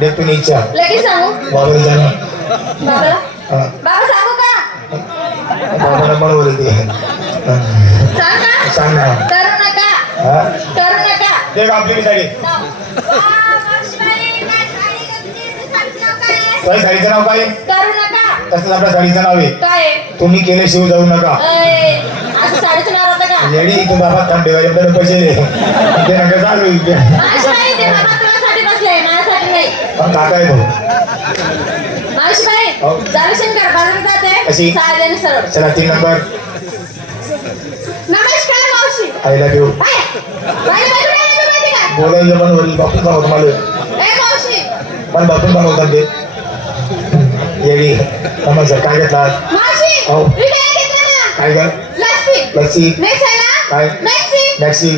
इच्छा लगेच सांगू? बाबा जाना बाबाला? हा. बाबा सांगू का? बाबाला बनवलं ते हा. सांग का सांग ना. करू नका. हा? करू नका. ते का आपली साडी. काय साडीचं नाव काय? करू नका. तसंच आपल्या साडीचं नाव आहे. काय आहे? तुम्ही केले शिव जाऊ नका. अय, असं साडीचं नाव होतं का? येडी तू बाबा थांब ठेवायला पैसे दे. ते नका चालू ते बाबा माझ्यासाठी नाही पण काका आहे भाऊ हो. कशी? चला तीन नंबर. नमस्कार मावशी. आईला घेऊ? बोलायला पण वरील बापून बनवतो मला पण बापून बनवतात ते येडी समजलं काय घेतलात हो. काय ग? लस्सी. काय? मॅक्सी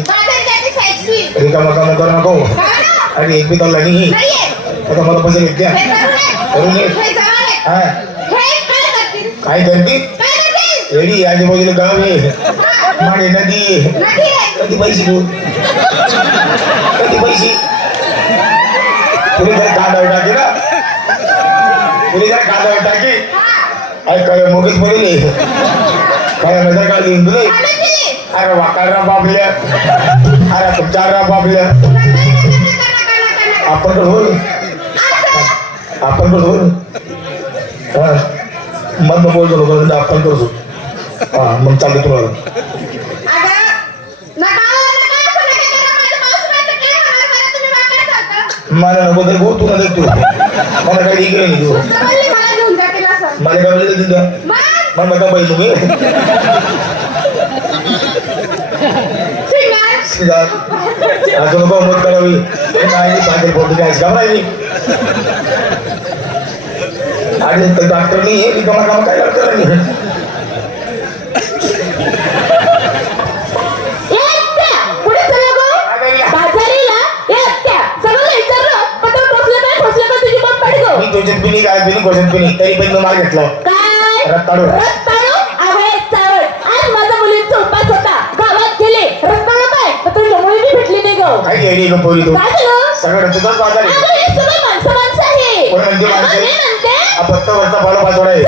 रिकामा काम करू नको? आणि एक बी तर नाही. आता मला पैसे घेत काय? काय करते काय? येडी आजूबाजूला गाव आहे. माडे नदी. कधी पैसे देऊ कधी पैसे? तुम्ही जर कांदा टाकी ना. तुम्ही जर कांदा टाकी. अरे काय मोगीच पडले काय नजर काढली तुला? अरे वाकाडरा बाबल्या. अरे तुमच्या बाबल्या. आपण बोल आपण बोल हा. मग बोलतो लोक आपण करतो हा मग चालतो तुम्हाला. माझ्या काय? मला तर गो तुला देतो. मला काही इकडे नाही तू. मला काय बोलले मग, मला नका पाहिजे तुम्ही सिंगार. अजून नको मत करावी नाही पाटील फोटो घ्यायची का नाही. आणि डॉक्टर आहे रिकामा काम काय करतो नाही ए, आत्या, पुढे चला गो. बाजारीला, ए, आत्या, सगळं विचारलं, येडी ग पोरी तू. काय झालं? सगळं तुझाच बाजार आहे. अगं, हे सगळं माणसं माणसं आहे. कोण म्हणते अगं, माणसं? मी म्हणते? हा फक्त वरचा फॉलो पाचवडा आहे.